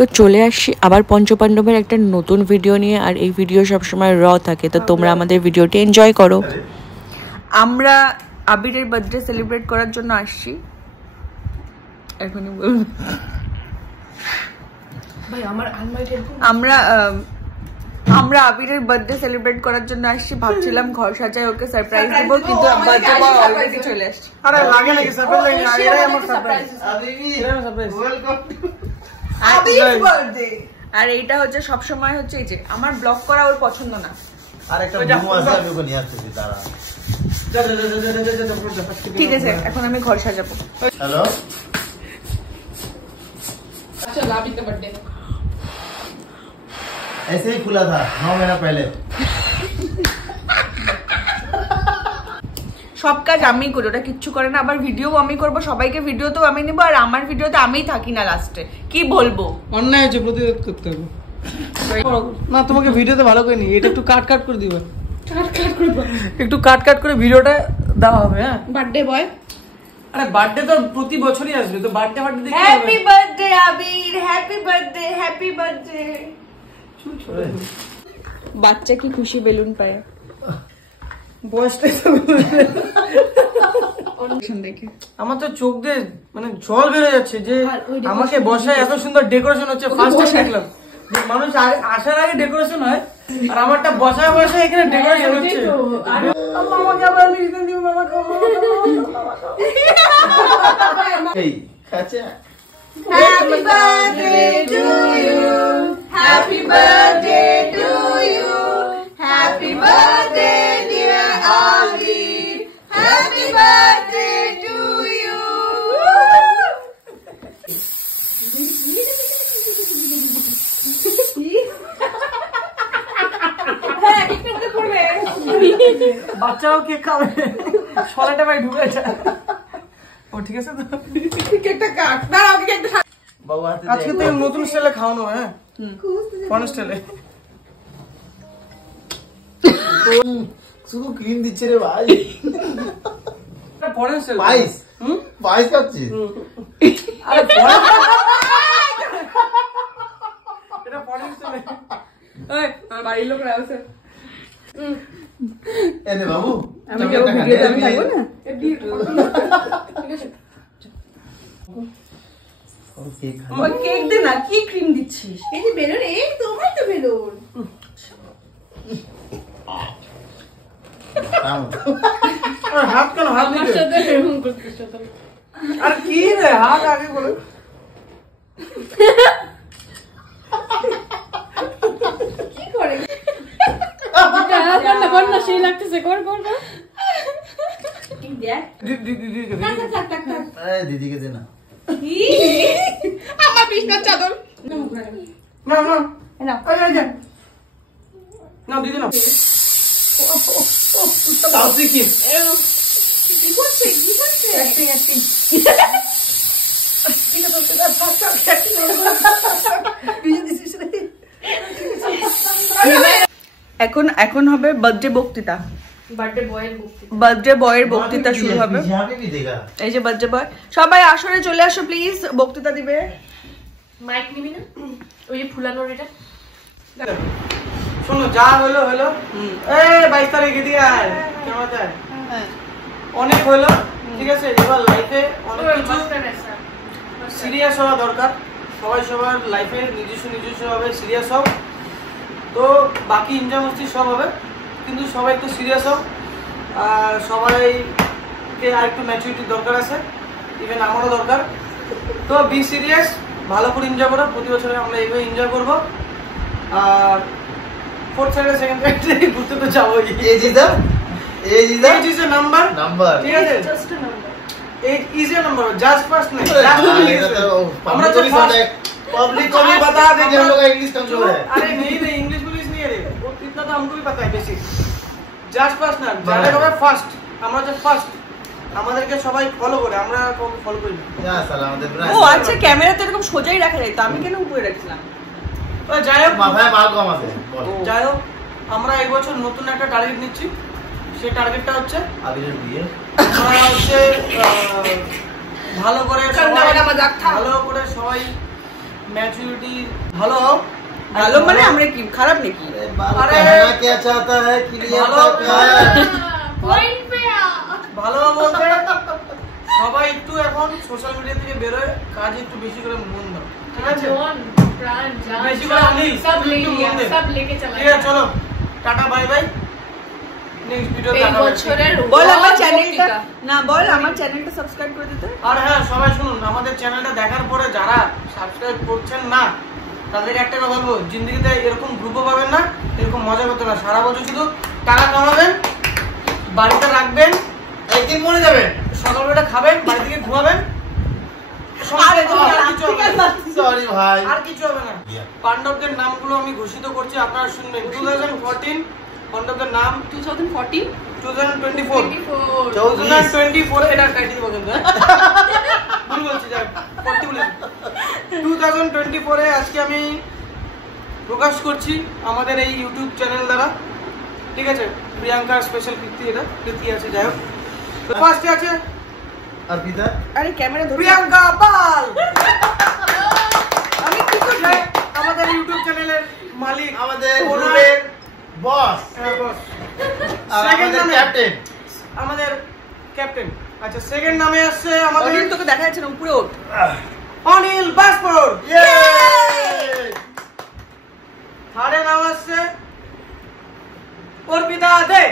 তো চলে আসছি আবার পঞ্চপাণ্ডবের একটা নতুন ভিডিও নিয়ে। আর এই ভিডিও সবসময় র থাকে, তো তোমরা আমাদের ভিডিওটি এনজয় করো। আমরা আবিরের বার্থডে সেলিব্রেট করার জন্য আসছি। এখনই বলবো ভাই আমরা আবিরের বার্থডে সেলিব্রেট করার জন্য আসছি। ভাবছিলাম ঘর সাজাই ওকে সারপ্রাইজ দেব, কিন্তু বার্থডে বয় অলরেডি চলে আসছে। আরে লাগে নাকি সারপ্রাইজ লাগে, এটাই আমার সারপ্রাইজ। আবিবি এটাই surprise. Welcome to Abir birthday. আর এইটা হচ্ছে সব সময় হচ্ছে এই যে আমার ব্লগ করা ওর পছন্দ না। আর একটা মোমো আছে, আমি ওকে নিয়ে আসছি। দাঁড়া, ঠিক আছে, এখন আমি ঘর সাজাবো। হ্যালো, अच्छा लाभी का बर्थडे ऐसे ही खुला था 9 महीना पहले। সব কাজ আমি করি, ওটা কিচ্ছু করে না। আবার ভিডিও আমি করব, সবাইকে ভিডিও তো আমি নিব, আর আমার ভিডিওতে আমিই থাকি না লাস্টে। কি বলবো, অন্যায় হচ্ছে, প্রতিরোধ করতে হবে না। তোমাকে ভিডিওতে ভালো করে নি, এটা একটু কাট কাট করে দিবা, একটু কাট কাট করে ভিডিওটা দেওয়া হবে। হ্যাঁ, বার্থডে বয়। আরে বার্থডে তো প্রতি বছরই আসবে, তো বার্থডে বার্থডে দেখতে হবে। হ্যাপি বার্থডে আবির, হ্যাপি বার্থডে, হ্যাপি বার্থডে। বাচ্চা কি খুশি বেলুন পায়। আমার তো চোখ দিয়ে মানে জল বেড়ে যাচ্ছে যে আমাকে বসায় এত সুন্দর ডেকোরেশন হচ্ছে। ফার্স্ট টাইম দেখলাম মানুষ আসার আগে ডেকোরেশন হয়, আর আমারটা বসায় বসায় এখানে ডেকোরেশন হচ্ছে। আমাকে আবার লিখে দিও, আমাকে এই আচ্ছা। Happy birthday to you, happy birthday to you, happy birthday dear Abir, happy birthday to you. বাচ্চারাও কেক খাবে, ছলাটা ভাই ঢুকে যায়। ও ঠিক আছে তো, কেকটা কাট না। আজকে তো নতুন স্টাইলে খাওয়ানো। হ্যাঁ, কোন স্টাইলে? শুধু ক্রিম দিচ্ছে রে ভাই। Foreign style. পাইস পাইস খাচ্ছি। আরে এটা ফরেন স্টাইল। এই আমার বাড়ির লোকরা আছে। এনে বাবু, আমি কেউ ভিডিওতে আমি থাকবো না। ঠিক আছে, ওই কেক দে না, কি ক্রিম দিচ্ছিস? এই যে বেলুন, এই তোমার তো বেলুন। হাত কেন, হাত আমার সাথে এরকম করছিস? আর কি রে, হাত আগে বলো। কি করে না সেই লাগতেছে, কর কর না। দিদিকে দে না, আমার বিছনার চাদর। না না না দিদি না। এখন হবে বার্থডে বক্তৃতা। বার্থডে বয়ের বক্তৃতা শুরু হবে। এই যে বার্থডে বয়, সবাই আসরে চলে আসো প্লিজ, বক্তৃতা দিবে। মাইক নিবি না, ওই যে ফুলানোর এটা। শোনো, যা হলো হলো। 22 তারিখে দিয়ে আয়, কেমন যায়? অনেক হলো, ঠিক আছে। এবার লাইফে অনেক কিছু সিরিয়াস হওয়া দরকার। সবাই সবার লাইফে নিজস্ব ভাবে সিরিয়াস হোক। তো বাকি এনজয় মস্তি সব হবে, কিন্তু সবাই একটু সিরিয়াস হোক। আর সবাইকে আর একটু ম্যাচুরিটির দরকার আছে, ইভেন আমারও দরকার। তো বি সিরিয়াস, ভালো করে এনজয় করো। প্রতি বছরে আমরা এইভাবে এনজয় করবো। আর ফোর্থ সাইডে সেকেন্ড সাইডে ঘুরতে তো যাবোই। এজ ইজ এ নাম্বার, ঠিক আছে? Age is a number, just first नहीं। हमरा तो पब्लिक को भी बता दे कि हम लोग का इंग्लिश कमजोर है। अरे नहीं इंग्लिश नहीं है रे, वो इतना तो हमको भी पता है बेसिक। जस्ट फर्स्ट ना, जाने হবে ফার্স্ট। আমরা যে ফার্স্ট, আমাদেরকে সবাই ফলো করে, আমরা ফলো করি না। ইয়া সালাম আমাদের ব্রান্ড। ও আচ্ছা, ক্যামেরা তো এরকম সোজাই রাখা যায়, তো আমি কেন উপরে রাখছিলাম? তো যাই হোক, মাথায় বাল কম আছে। যাই হোক, আমরা এই বছর নতুন একটা টার্গেট নিচ্ছি। সেই টার্গেটটা হচ্ছে আবিরের বিয়ে। আমরা হচ্ছে ভালো করে সবাই मैच्योरिटी ভালো হও। ভালো মানে আমরা কি খারাপ নাকি? अरे क्या चाहता है क्लियर ভালো বলতে সবাই একটু এখন সোশ্যাল মিডিয়া থেকে বের হয়ে কাজ একটু বেশি করে মন দাও, ঠিক আছে? বেশি করে প্লিজ সব लेके चला। ঠিক আছে, চলো tata bye bye. Next video দেখা হবে। বল আমার চ্যানেলটা না, বল আমার চ্যানেলটা সাবস্ক্রাইব করে দিতে। আর হ্যাঁ, সবাই শুনুন, আমাদের চ্যানেলটা দেখার পরে যারা সাবস্ক্রাইব করছেন না তাদেরকে একটা কথা বলবো, জিন্দেগিতে এরকম গ্রুপও পাবেন না, এরকম মজা করতে না। সারা বছর শুধু টাকা কামাবেন, বাড়িতে রাখবেন, একদিন মরে যাবেন, সকালবেলা খাবেন, বাড়ি থেকে ঘুমাবেন, সরি ভাই, আর কিছু হবে না। পাণ্ডবদের নামগুলো আমি ঘোষিত করছি, আপনারা শুনবেন। 2014 পাণ্ডবদের নাম, 2014 2024 2024 এটা কাটি দিব কিন্তু ভুল বলছি, যাক 40 বলে 2024 এ আজকে আমি প্রকাশ করছি আমাদের এই ইউটিউব চ্যানেল দ্বারা, ঠিক আছে? প্রিয়াঙ্কা স্পেশাল কীর্তি, এটা কীর্তি আছে, যাই হোক। ফার্স্টে আছে অর্পিতা, আরে ক্যামেরা ধরে, প্রিয়াঙ্কা পাল। আমি কি করছি? আমাদের ইউটিউব চ্যানেলের মালিক, আমাদের গ্রুপের বস, বস। সেকেন্ড নামে ক্যাপ্টেন, আমাদের ক্যাপ্টেন। আচ্ছা, সেকেন্ড নামে আসছে আমাদের, তোকে দেখা যাচ্ছে না, উপরে ওঠ, অনিল বাসপুর। থার্ডে নাম আসছে অর্পিতা দে।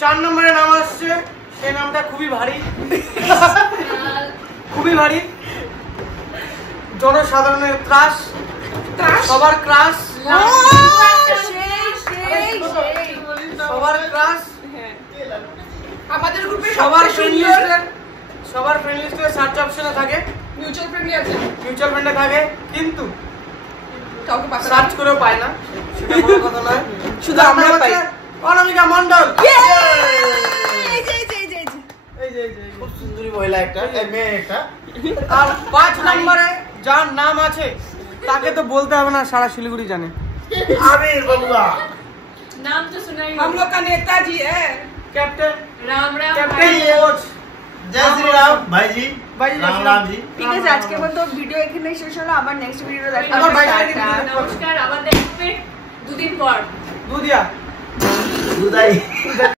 4 নম্বরে নাম আসছে, সেই নামটা খুবই ভারী, খুবই ভারী, জনসাধারণের ক্রাশ, সবার ক্রাশ, সবার ক্রাশ, আমাদের গ্রুপে সবার ফ্রেন্ড লিস্টে, সবার ফ্রেন্ড লিস্টে সার্চ অপশনে থাকে, মিউচুয়াল ফ্রেন্ডলি আছে, মিউচুয়াল ফ্রেন্ডে থাকে, কিন্তু কাউকে পাশে সার্চ করেও পায় না, সেটা বড় কথা নয়, শুধু আমরা পাই। অনামিকা মণ্ডল, এই যে খুব সুন্দরী মহিলা একটা, মেয়ে একটা। আর 5 নম্বরে যার নাম আছে তাকে তো বলতে হবে না, সারা শিলিগুড়ি জানে, আবির বাবুয়া। नाम तो सुना ही, हम लोग का नेताजी है, captain Ram Ram, captain coach, जय श्री राम भाई जी, राम राम जी। ঠিক আছে, আজকের মতো ভিডিও এখানে শেষ হলো, আবার নেক্সট ভিডিও দেখা আবার হবে। বাইরে নমস্কার, আবার দেখবে দুদিন পর। দুধিয়া দুধাই।